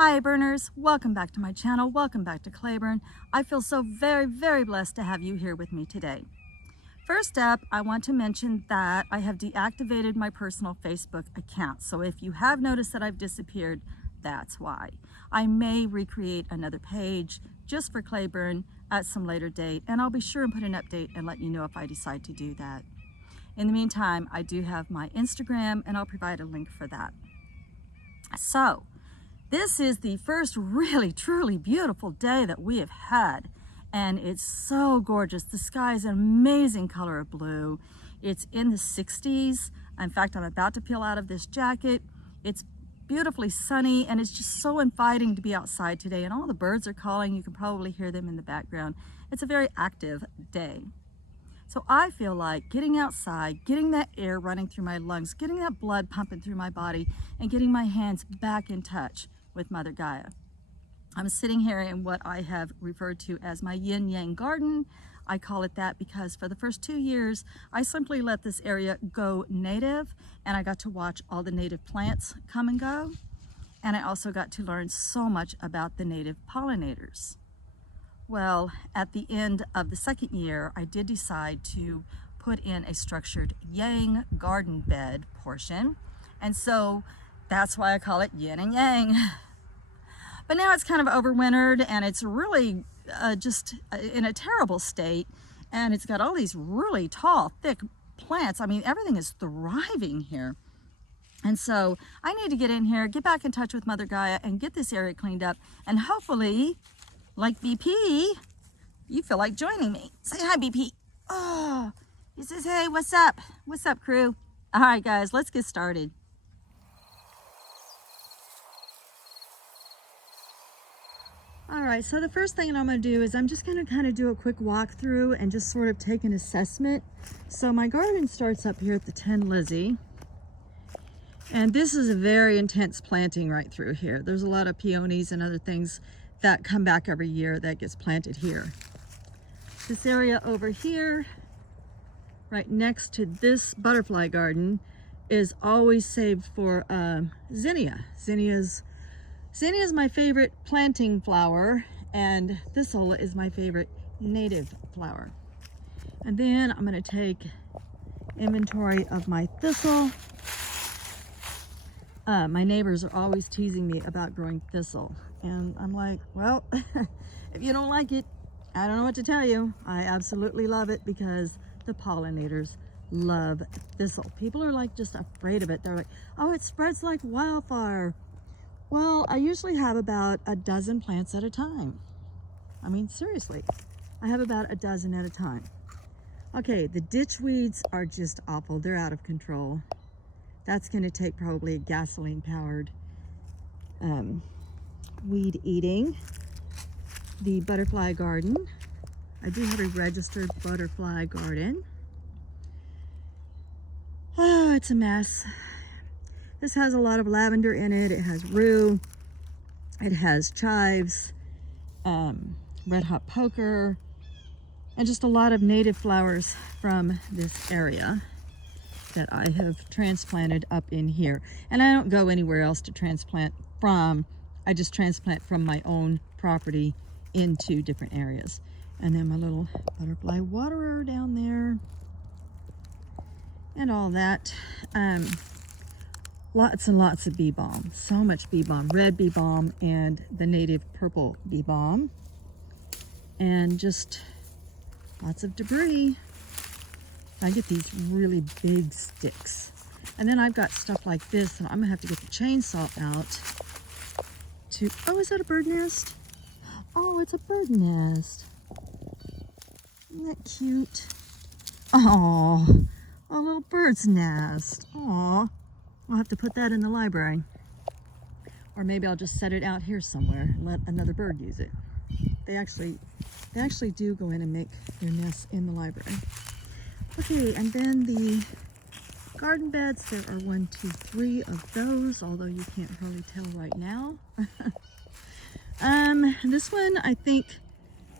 Hi burners, welcome back to my channel, welcome back to Claiborne. I feel so very blessed to have you here with me today. First up, I want to mention that I have deactivated my personal Facebook account. So if you have noticed that I've disappeared, that's why. I may recreate another page just for Claiborne at some later date, and I'll be sure and put an update and let you know if I decide to do that. In the meantime, I do have my Instagram and I'll provide a link for that. So, this is the first really, truly beautiful day that we have had, and it's so gorgeous. The sky is an amazing color of blue. It's in the 60s. In fact, I'm about to peel out of this jacket. It's beautifully sunny, and it's just so inviting to be outside today, and all the birds are calling. You can probably hear them in the background. It's a very active day. So I feel like getting outside, getting that air running through my lungs, getting that blood pumping through my body, and getting my hands back in touch with Mother Gaia. I'm sitting here in what I have referred to as my yin-yang garden. I call it that because for the first 2 years, I simply let this area go native, and I got to watch all the native plants come and go. And I also got to learn so much about the native pollinators. Well, at the end of the second year, I did decide to put in a structured yang garden bed portion. And so that's why I call it yin and yang. But now it's kind of overwintered, and it's really just in a terrible state. And it's got all these really tall, thick plants. I mean, everything is thriving here. And so I need to get in here, get back in touch with Mother Gaia, and get this area cleaned up. And hopefully, like BP, you feel like joining me. Say hi, BP. Oh, he says, hey, what's up? What's up, crew? All right, guys, let's get started. All right, so the first thing that I'm gonna do is I'm just gonna kind of do a quick walkthrough and just sort of take an assessment. So my garden starts up here at the Tin Lizzie. And this is a very intense planting right through here. There's a lot of peonies and other things that come back every year that gets planted here. This area over here, right next to this butterfly garden, is always saved for zinnia. Zinnia is my favorite planting flower, and thistle is my favorite native flower. And then I'm going to take inventory of my thistle. My neighbors are always teasing me about growing thistle, and I'm like, well, if you don't like it, I don't know what to tell you. I absolutely love it because the pollinators love thistle. People are like just afraid of it. They're like, oh, it spreads like wildfire. Well, I usually have about a dozen plants at a time. I mean, seriously, I have about a dozen at a time. Okay, the ditch weeds are just awful. They're out of control. That's going to take probably a gasoline-powered weed eating. The butterfly garden. I do have a registered butterfly garden. Oh, it's a mess. This has a lot of lavender in it. It has rue. It has chives, red hot poker, and just a lot of native flowers from this area that I have transplanted up in here. And I don't go anywhere else to transplant from. I just transplant from my own property into different areas. And then my little butterfly waterer down there and all that. Lots and lots of bee balm. So much bee balm. Red bee balm and the native purple bee balm. And just lots of debris. I get these really big sticks. And then I've got stuff like this, and I'm gonna have to get the chainsaw out to, oh, is that a bird nest? Oh, it's a bird nest. Isn't that cute? Oh, a little bird's nest. Aw, I'll have to put that in the library. Or maybe I'll just set it out here somewhere and let another bird use it. They actually do go in and make their nests in the library. Okay, and then the garden beds, there are 1, 2, 3 of those, although you can't really tell right now. This one I think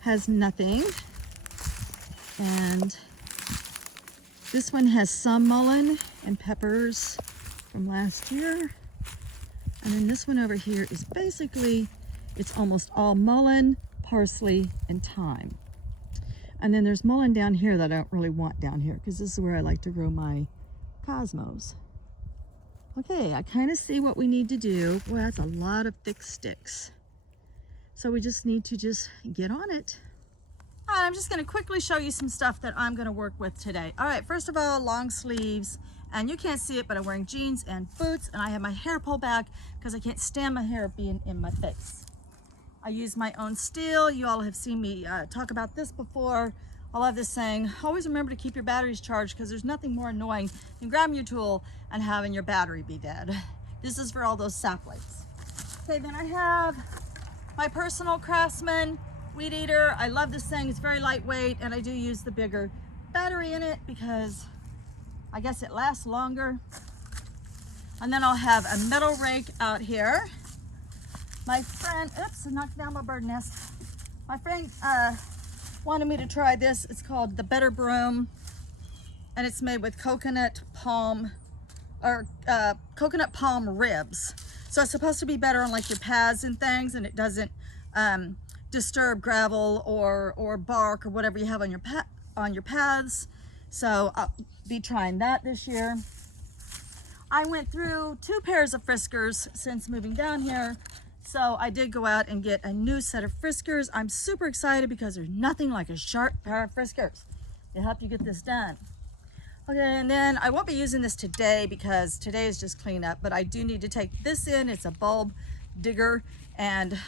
has nothing, and this one has some mullein and peppers from last year. And then this one over here is basically, it's almost all mullein, parsley, and thyme. And then there's mullein down here that I don't really want down here because this is where I like to grow my cosmos. Okay, I kind of see what we need to do. Boy, that's a lot of thick sticks. So we just need to just get on it. All right, I'm just gonna quickly show you some stuff that I'm gonna work with today. All right, first of all, long sleeves. And you can't see it, but I'm wearing jeans and boots, and I have my hair pulled back because I can't stand my hair being in my face. I use my own steel. You all have seen me talk about this before. I love this saying, always remember to keep your batteries charged because there's nothing more annoying than grabbing your tool and having your battery be dead. This is for all those saplings. Okay, then I have my personal Craftsman weed eater. I love this thing. It's very lightweight, and I do use the bigger battery in it because I guess it lasts longer. And then I'll have a metal rake out here. My friend, oops, I knocked down my bird nest. My friend wanted me to try this. It's called the Better Broom, and it's made with coconut palm ribs. So it's supposed to be better on like your paths and things, and it doesn't disturb gravel or bark or whatever you have on your paths. So I'll be trying that this year. I went through 2 pairs of friskers since moving down here. So I did go out and get a new set of friskers. I'm super excited because there's nothing like a sharp pair of friskers to help you get this done. Okay, and then I won't be using this today because today is just cleanup, but I do need to take this in. It's a bulb digger, and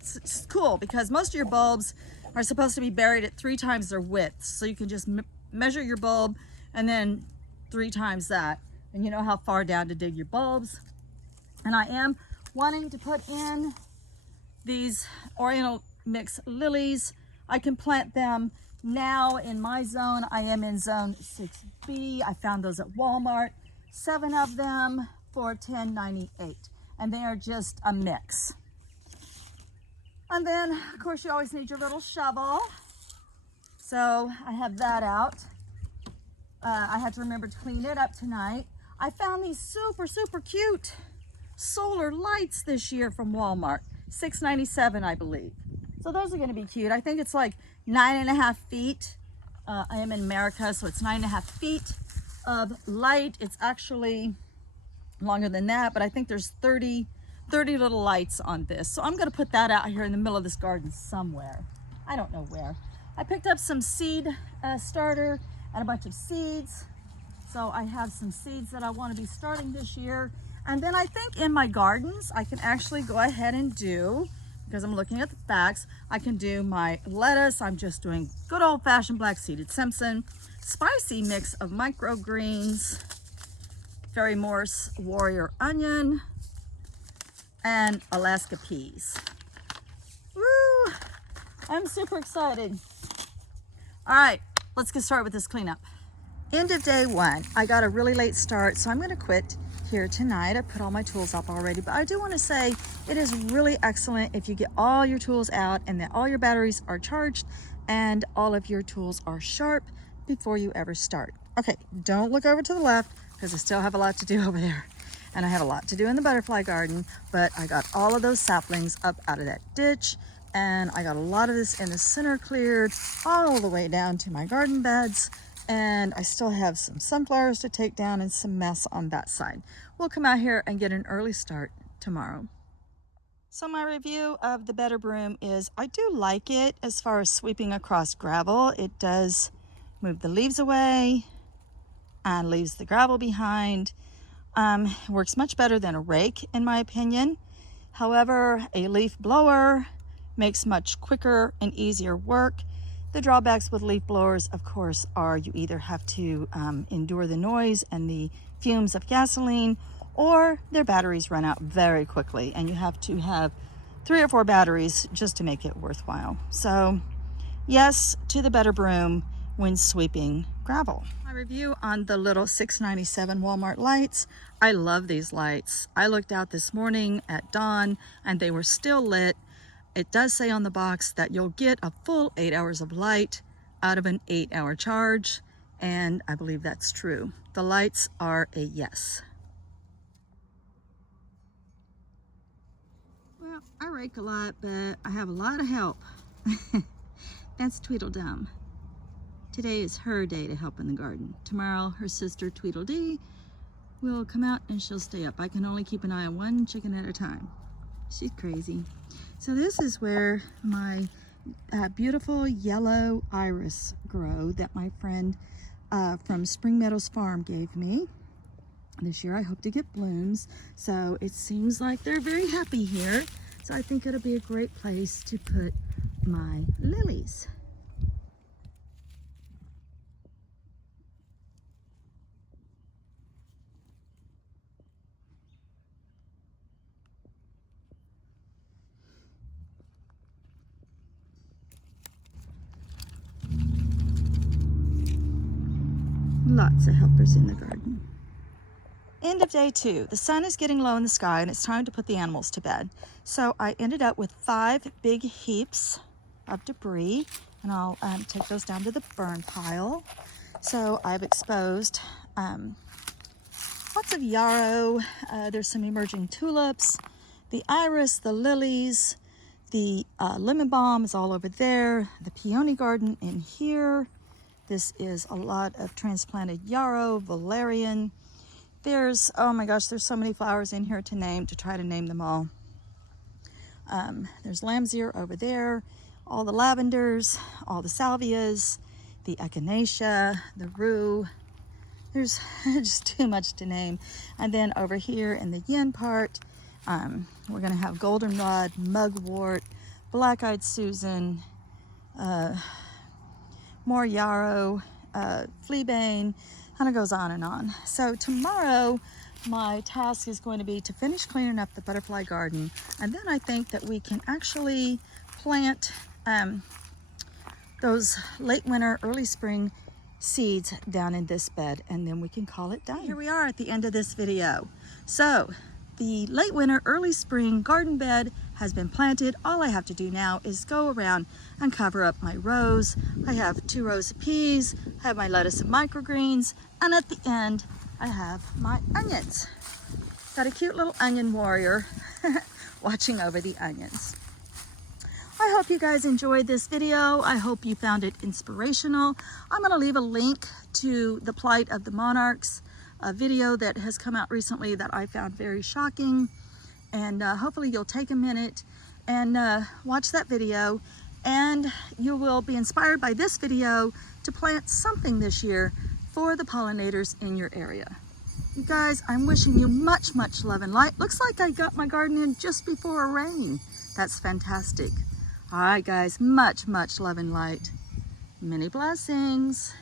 it's cool because most of your bulbs are supposed to be buried at 3 times their width. So you can just measure your bulb and then 3 times that, and you know how far down to dig your bulbs. And I am wanting to put in these Oriental mix lilies. I can plant them now in my zone. I am in zone 6B. I found those at Walmart, 7 of them for $10.98, and they are just a mix. And then of course you always need your little shovel, so I have that out. I had to remember to clean it up tonight. I found these super cute solar lights this year from Walmart, $6.97 I believe. So those are going to be cute. I think it's like 9.5 feet. I am in America, so it's 9.5 feet of light. It's actually longer than that, but I think there's 30 little lights on this. So I'm going to put that out here in the middle of this garden somewhere. I don't know where. I picked up some seed starter and a bunch of seeds. So I have some seeds that I want to be starting this year. And then I think in my gardens, I can actually go ahead and do, because I'm looking at the facts, I can do my lettuce. I'm just doing good old-fashioned black-seeded Simpson, spicy mix of microgreens, Fairy Morse Warrior Onion, and Alaska peas. Woo! I'm super excited. All right, let's get started with this cleanup. End of day 1. I got a really late start, so I'm going to quit here tonight. I put all my tools up already, but I do want to say it is really excellent if you get all your tools out and that all your batteries are charged and all of your tools are sharp before you ever start. Okay, don't look over to the left because I still have a lot to do over there, and I have a lot to do in the butterfly garden, but I got all of those saplings up out of that ditch, and I got a lot of this in the center cleared all the way down to my garden beds. And I still have some sunflowers to take down and some mess on that side. We'll come out here and get an early start tomorrow. So my review of the Better Broom is I do like it as far as sweeping across gravel. It does move the leaves away and leaves the gravel behind. Works much better than a rake in my opinion. However, a leaf blower makes much quicker and easier work. The drawbacks with leaf blowers, of course, are you either have to endure the noise and the fumes of gasoline, or their batteries run out very quickly, and you have to have 3 or 4 batteries just to make it worthwhile. So, yes to the Better Broom when sweeping gravel. My review on the little $6.97 Walmart lights. I love these lights. I looked out this morning at dawn, and they were still lit. It does say on the box that you'll get a full 8 hours of light out of an 8-hour charge, and I believe that's true. The lights are a yes. I rake a lot, but I have a lot of help. That's Tweedledum. Today is her day to help in the garden. Tomorrow, her sister Tweedledee will come out and she'll stay up. I can only keep an eye on one chicken at a time. She's crazy. So this is where my beautiful yellow iris grow that my friend from Spring Meadows Farm gave me. This year I hope to get blooms. So it seems like they're very happy here. So I think it'll be a great place to put my lilies. Lots of helpers in the garden. End of day 2. The sun is getting low in the sky and it's time to put the animals to bed. So I ended up with 5 big heaps of debris, and I'll take those down to the burn pile. So I've exposed lots of yarrow. There's some emerging tulips, the iris, the lilies, the lemon balm is all over there, the peony garden in here. This is a lot of transplanted yarrow, valerian. There's, oh my gosh, there's so many flowers in here to try to name them all. There's lamb's ear over there, all the lavenders, all the salvias, the echinacea, the rue. There's just too much to name. And then over here in the yin part, we're gonna have goldenrod, mugwort, black-eyed Susan, more yarrow, fleabane, and it goes on and on. So tomorrow, my task is going to be to finish cleaning up the butterfly garden, and then I think that we can actually plant those late winter, early spring seeds down in this bed, and then we can call it done. Here we are at the end of this video. So the late winter, early spring garden bed has been planted. All I have to do now is go around and cover up my rows. I have 2 rows of peas, I have my lettuce and microgreens, and at the end, I have my onions. Got a cute little onion warrior watching over the onions. I hope you guys enjoyed this video. I hope you found it inspirational. I'm gonna leave a link to the plight of the monarchs, a video that has come out recently that I found very shocking. And hopefully you'll take a minute and watch that video, and you will be inspired by this video to plant something this year for the pollinators in your area. You guys, I'm wishing you much, much love and light. Looks like I got my garden in just before a rain. That's fantastic. All right, guys, much, much love and light. Many blessings.